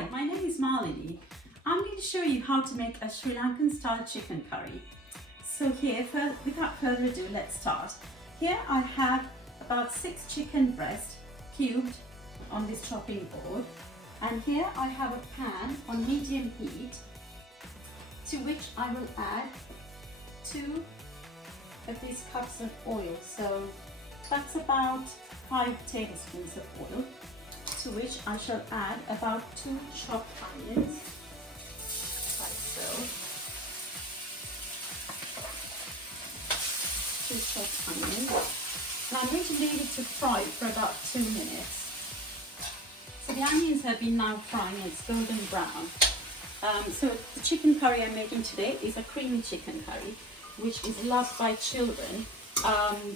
Hi, my name is Malini. I'm going to show you how to make a Sri Lankan style chicken curry. So here, without further ado, let's start. Here I have about 6 chicken breasts cubed on this chopping board. And here I have a pan on medium heat to which I will add 2 of these cups of oil. So that's about 5 tablespoons of oil, to which I shall add about 2 chopped onions, like so. 2 chopped onions. And I'm going to leave it to fry for about 2 minutes. So the onions have been now frying, it's golden brown. So the chicken curry I'm making today is a creamy chicken curry, which is loved by children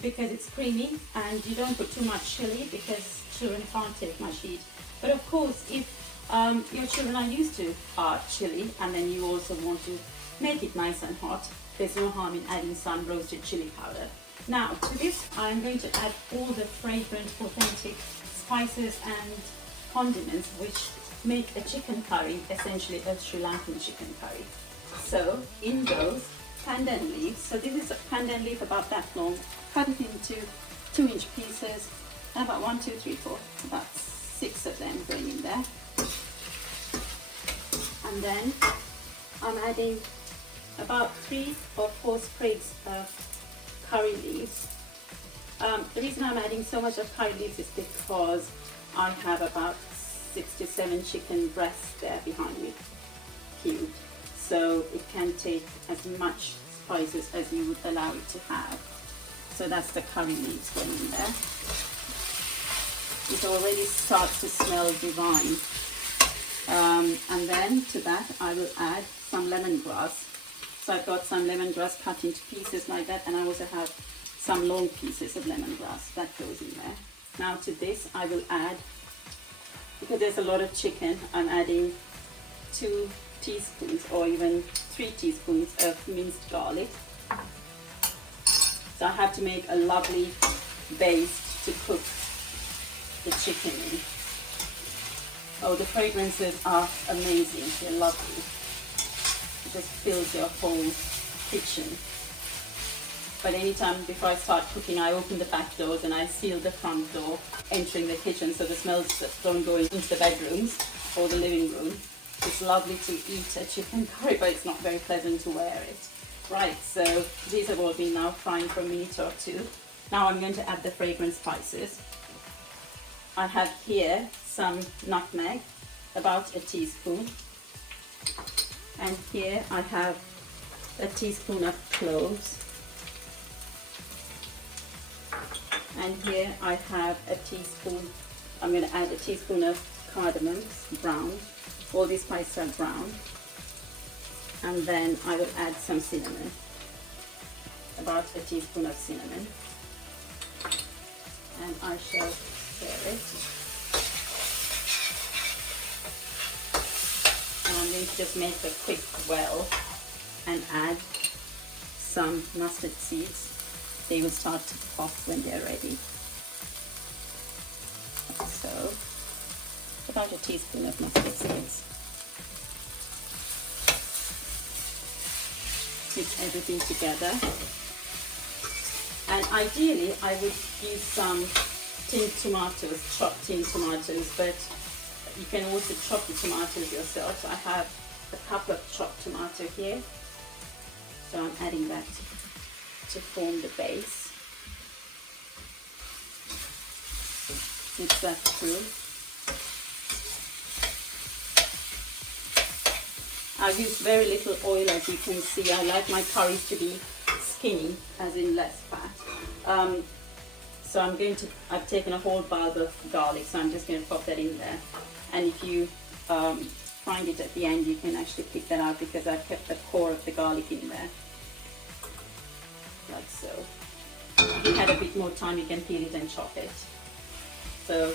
because it's creamy and you don't put too much chili because children can't take much heat. But of course, if your children are used to chili and then you also want to make it nice and hot, there's no harm in adding some roasted chili powder. Now to this I'm going to add all the fragrant, authentic spices and condiments which make a chicken curry essentially a Sri Lankan chicken curry. So in goes pandan leaves. So this is a pandan leaf about that long. Cut it into 2-inch pieces. About 1, 2, 3, 4, about 6 of them going in there. And then I'm adding about 3 or 4 sprigs of curry leaves. The reason I'm adding so much of curry leaves is because I have about 6 to 7 chicken breasts there behind me, cubed. So it can take as much spices as you would allow it to have. So that's the curry leaves going in there. It already starts to smell divine. And then to that I will add some lemongrass. So I've got some lemongrass cut into pieces like that, and I also have some long pieces of lemongrass that goes in there. Now to this I will add, because there's a lot of chicken, I'm adding 2 teaspoons or even 3 teaspoons of minced garlic. So I have to make a lovely base to cook the chicken in. Oh, the fragrances are amazing, they're lovely. It just fills your whole kitchen. But anytime before I start cooking, I open the back doors and I seal the front door entering the kitchen so the smells don't go into the bedrooms or the living room. It's lovely to eat a chicken curry, but it's not very pleasant to wear it. Right, so these have all been now frying for a minute or 2. Now I'm going to add the fragrant spices. I have here some nutmeg, about a teaspoon. And here I have a teaspoon of cloves. And here I have a teaspoon, I'm going to add a teaspoon of cardamoms, brown. All these spices are brown. And then I will add some cinnamon, about a teaspoon of cinnamon. And I shall stir it. And I'm going to just make a quick well and add some mustard seeds. They will start to pop when they're ready. So, about a teaspoon of mustard seeds. Mix everything together. And ideally, I would use some tinned tomatoes, chopped tinned tomatoes, but you can also chop the tomatoes yourself. So I have a cup of chopped tomato here. So I'm adding that to form the base. Mix that through. I use very little oil, as you can see. I like my curries to be skinny, as in less fat. So I've taken a whole bulb of garlic, so I'm just going to pop that in there. And if you find it at the end, you can actually pick that out because I've kept the core of the garlic in there. Like so. If you had a bit more time, you can peel it and chop it. So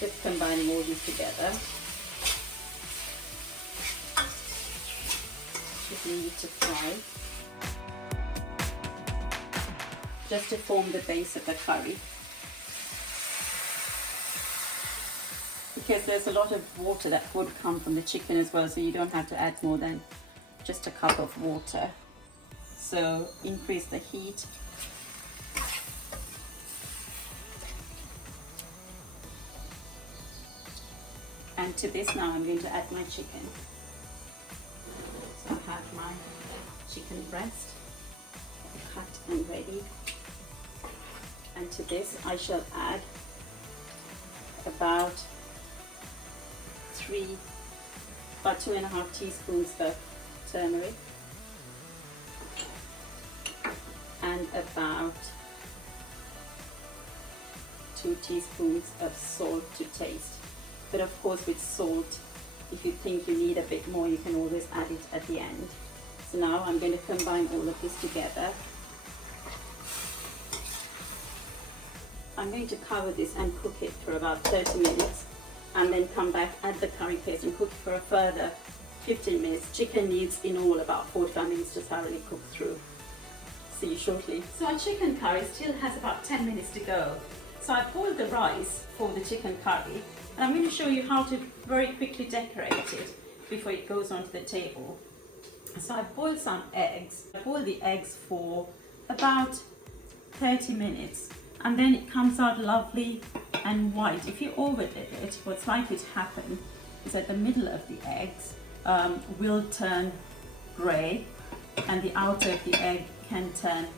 just combining all these together. Just leave it to fry. Just to form the base of the curry. If because there's a lot of water that would come from the chicken as well, so you don't have to add more than just a cup of water. So increase the heat. And to this now I'm going to add my chicken. So I have my chicken breast cut and ready. And to this I shall add about 2.5 teaspoons of turmeric and about 2 teaspoons of salt to taste. But of course with salt, if you think you need a bit more, you can always add it at the end. So now I'm going to combine all of this together. I'm going to cover this and cook it for about 30 minutes and then come back, add the curry paste and cook it for a further 15 minutes. Chicken needs in all about 45 minutes to thoroughly cook through. See you shortly. So our chicken curry still has about 10 minutes to go. So I boiled the rice for the chicken curry and I'm going to show you how to very quickly decorate it before it goes onto the table. So I boiled some eggs. I boiled the eggs for about 30 minutes and then it comes out lovely and white. If you overdid it, what's likely to happen is that the middle of the eggs will turn grey and the outer of the egg can turn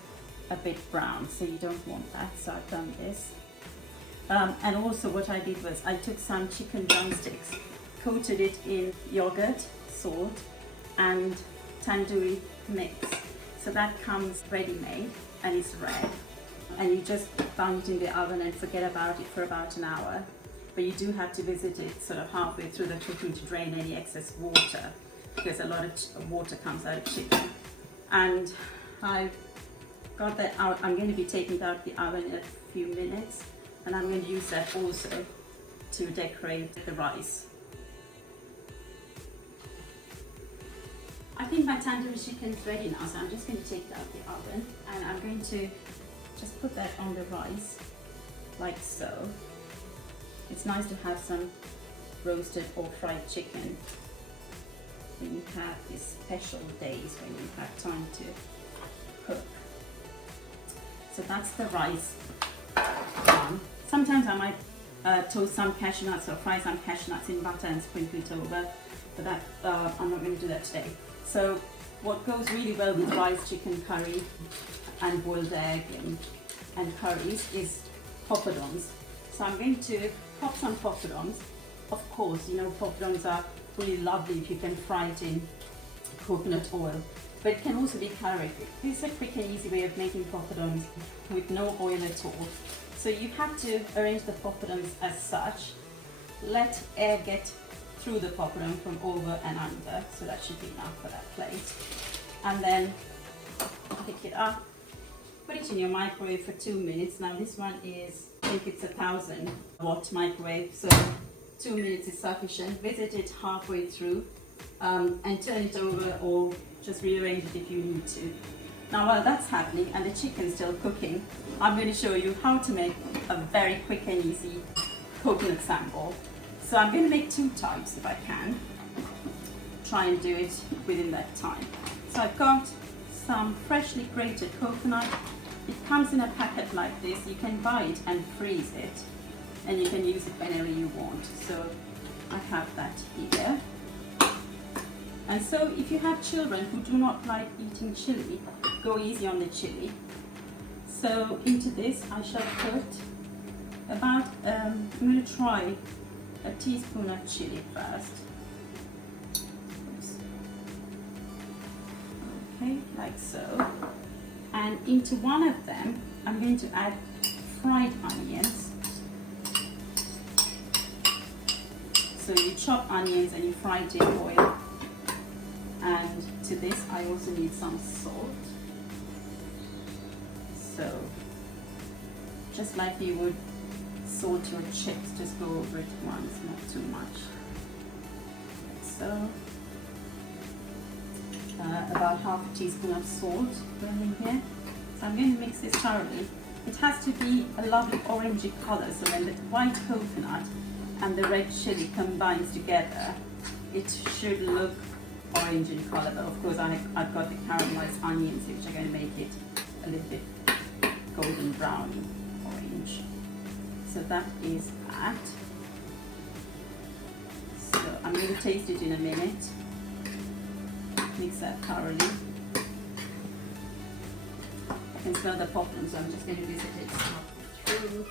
a bit brown, so you don't want that. So I've done this. And also what I did was I took some chicken drumsticks, coated it in yogurt, salt and tandoori mix. So that comes ready-made and it's red. And you just bung it in the oven and forget about it for about an hour. But you do have to visit it sort of halfway through the cooking to drain any excess water, because a lot of water comes out of chicken. And I've got that out. I'm going to be taking it out of the oven in a few minutes, and I'm going to use that also to decorate the rice. I think my tandoori chicken is ready now, so I'm just going to take it out of the oven and I'm going to just put that on the rice like so. It's nice to have some roasted or fried chicken when you have these special days when you have time to cook. So that's the rice done. Sometimes I might toast some cashew nuts or fry some cashew nuts in butter and sprinkle it over, but that I'm not going to do that today. So what goes really well with rice, chicken curry and boiled egg and curries is poppadums. So I'm going to pop some poppadums. Of course, you know, poppadums are really lovely if you can fry it in coconut oil, but it can also be calorific. This is a quick and easy way of making poppadums with no oil at all. So you have to arrange the poppadums as such. Let air get through the poppadom from over and under, so that should be enough for that plate. And then pick it up, put it in your microwave for 2 minutes. Now this one is, I think it's 1000-watt microwave, so 2 minutes is sufficient. Visit it halfway through and turn it over or just rearrange it if you need to. Now while that's happening and the chicken's still cooking, I'm going to show you how to make a very quick and easy coconut sambol. So I'm going to make 2 types if I can. Try and do it within that time. So I've got some freshly grated coconut. It comes in a packet like this. You can buy it and freeze it, and you can use it whenever you want. So I have that here. And so if you have children who do not like eating chili, go easy on the chili. So into this I shall put about, I'm going to try a teaspoon of chili first. Oops. Okay, like so. And into one of them I'm going to add fried onions. So you chop onions and you fry it in oil. And to this I also need some salt. So just like you would salt your chips, just go over it once, not too much. So about half a teaspoon of salt going in here. So I'm going to mix this thoroughly. It has to be a lovely orangey color, so when the white coconut and the red chili combines together, it should look orange in color. But of course I've got the caramelized onions, which are going to make it a little bit golden brown orange. So that is that. So I'm going to taste it in a minute. Mix that thoroughly. I can smell the poppadom, so I'm just going to visit it through.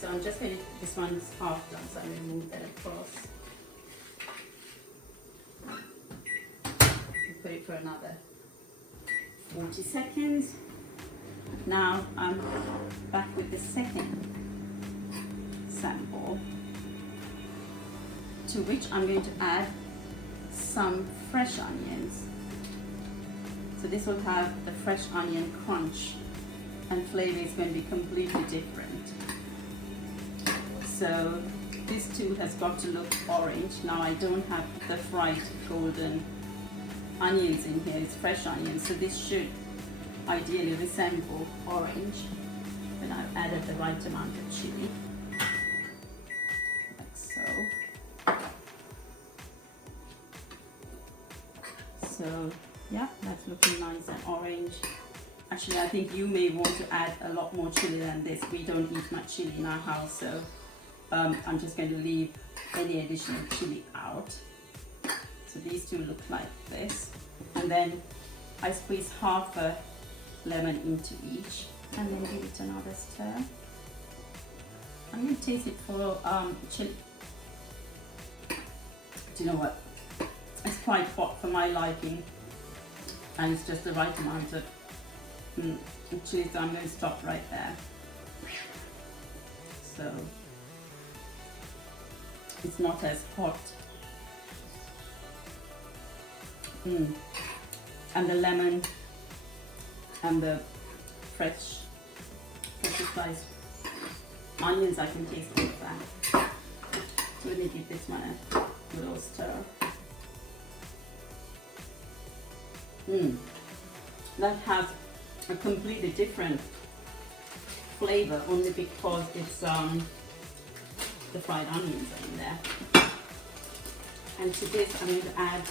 So I'm just going to, this one's half done, so I'm going to move that across. And put it for another 40 seconds. Now I'm back with the second sambol, to which I'm going to add some fresh onions. So this will have the fresh onion crunch, and flavor is going to be completely different. So this too has got to look orange. Now I don't have the fried golden onions in here, it's fresh onions, so this should ideally resemble orange when I've added the right amount of chili, like so. So yeah, that's looking nice and orange. Actually, I think you may want to add a lot more chili than this. We don't eat much chili in our house, so I'm just going to leave any additional chili out. So these two look like this. And then I squeeze half a lemon into each, and then give it another stir. I'm going to taste it for chili. Do you know what? It's quite hot for my liking, and it's just the right amount of chili, so I'm going to stop right there. So it's not as hot. And the lemon and the fresh sliced onions, I can taste all of that. So let me give this one a little stir. That has a completely different flavor, only because it's the fried onions are in there. And to this I'm going to add,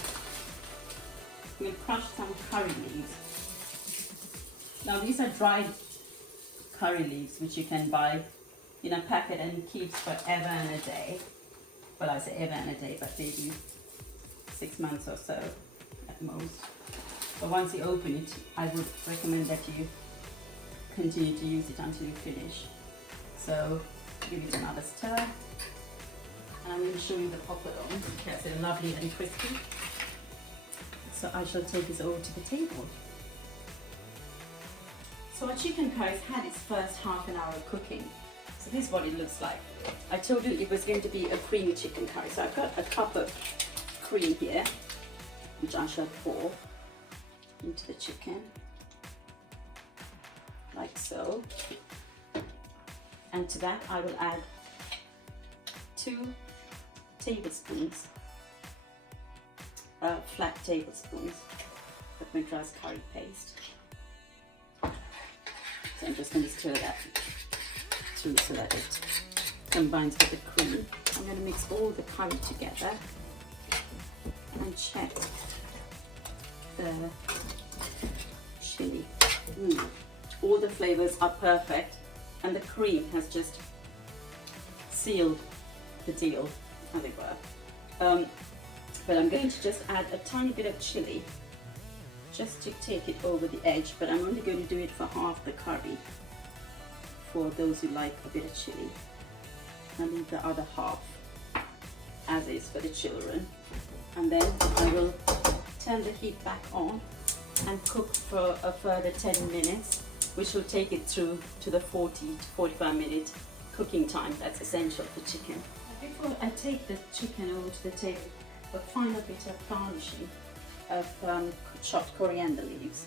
I'm going to crush some curry leaves. Now these are dried curry leaves, which you can buy in a packet and keeps forever and a day. Well, I say ever and a day, but maybe 6 months or so at most. But once you open it, I would recommend that you continue to use it until you finish. So give it another stir. And I'm going to show you the poppadom. Yes, they're lovely and crispy. So I shall take this over to the table. So our chicken curry's had its first half an hour of cooking. So this is what it looks like. I told you it was going to be a creamy chicken curry. So I've got a cup of cream here, which I shall pour into the chicken, like so. And to that I will add 2 tablespoons, flat tablespoons of Madras curry paste. So I'm just going to stir that through so that it combines with the cream. I'm going to mix all the curry together and check the chili. All the flavors are perfect, and the cream has just sealed the deal, as it were. But I'm going to just add a tiny bit of chili just to take it over the edge, but I'm only going to do it for half the curry for those who like a bit of chili, and leave the other half as is for the children. And then I will turn the heat back on and cook for a further 10 minutes, which will take it through to the 40 to 45 minute cooking time that's essential for chicken. Before I take the chicken over to the table, a final bit of garnishing of chopped coriander leaves.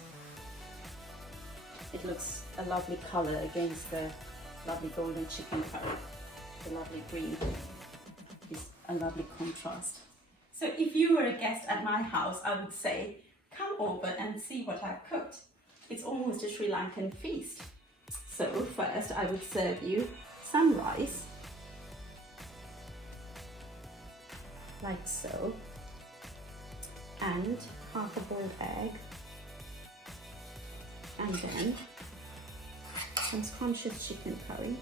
It looks a lovely colour against the lovely golden chicken curry. The lovely green is a lovely contrast. So if you were a guest at my house, I would say, come over and see what I've cooked. It's almost a Sri Lankan feast. So first I would serve you some rice, like so, and half a boiled egg, and then some scrumptious chicken curry.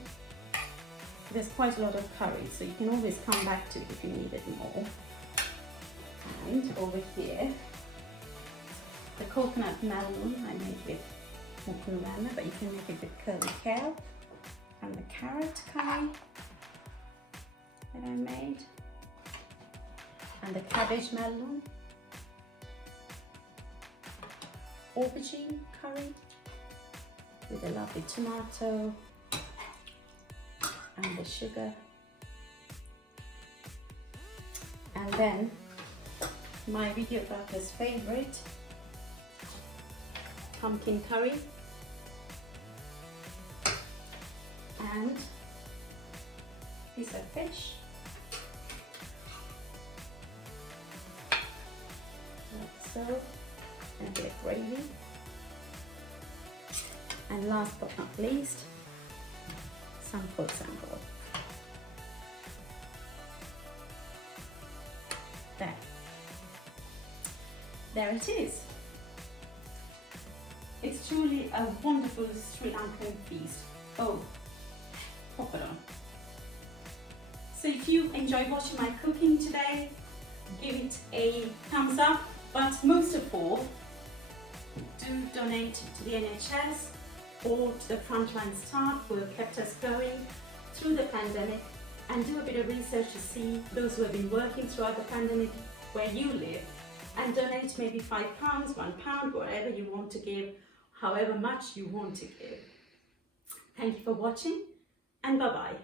There's quite a lot of curry, so you can always come back to it if you need it more. And over here, the coconut melon I made with mukurana, but you can make it with curly kale, and the carrot curry that I made, and the cabbage melon, aubergine curry with a lovely tomato and the sugar, and then my videographer's favorite pumpkin curry and piece of fish, like so, and a bit of gravy, and last but not least, some cold sambol. There it is. It's truly a wonderful Sri Lankan feast. Oh, Poppadum. So if you enjoyed watching my cooking today, give it a thumbs up, but most of all, do donate to the NHS or to the frontline staff who have kept us going through the pandemic, and do a bit of research to see those who have been working throughout the pandemic where you live, and donate maybe £5, £1, whatever you want to give, however much you want to give. Thank you for watching, and bye-bye.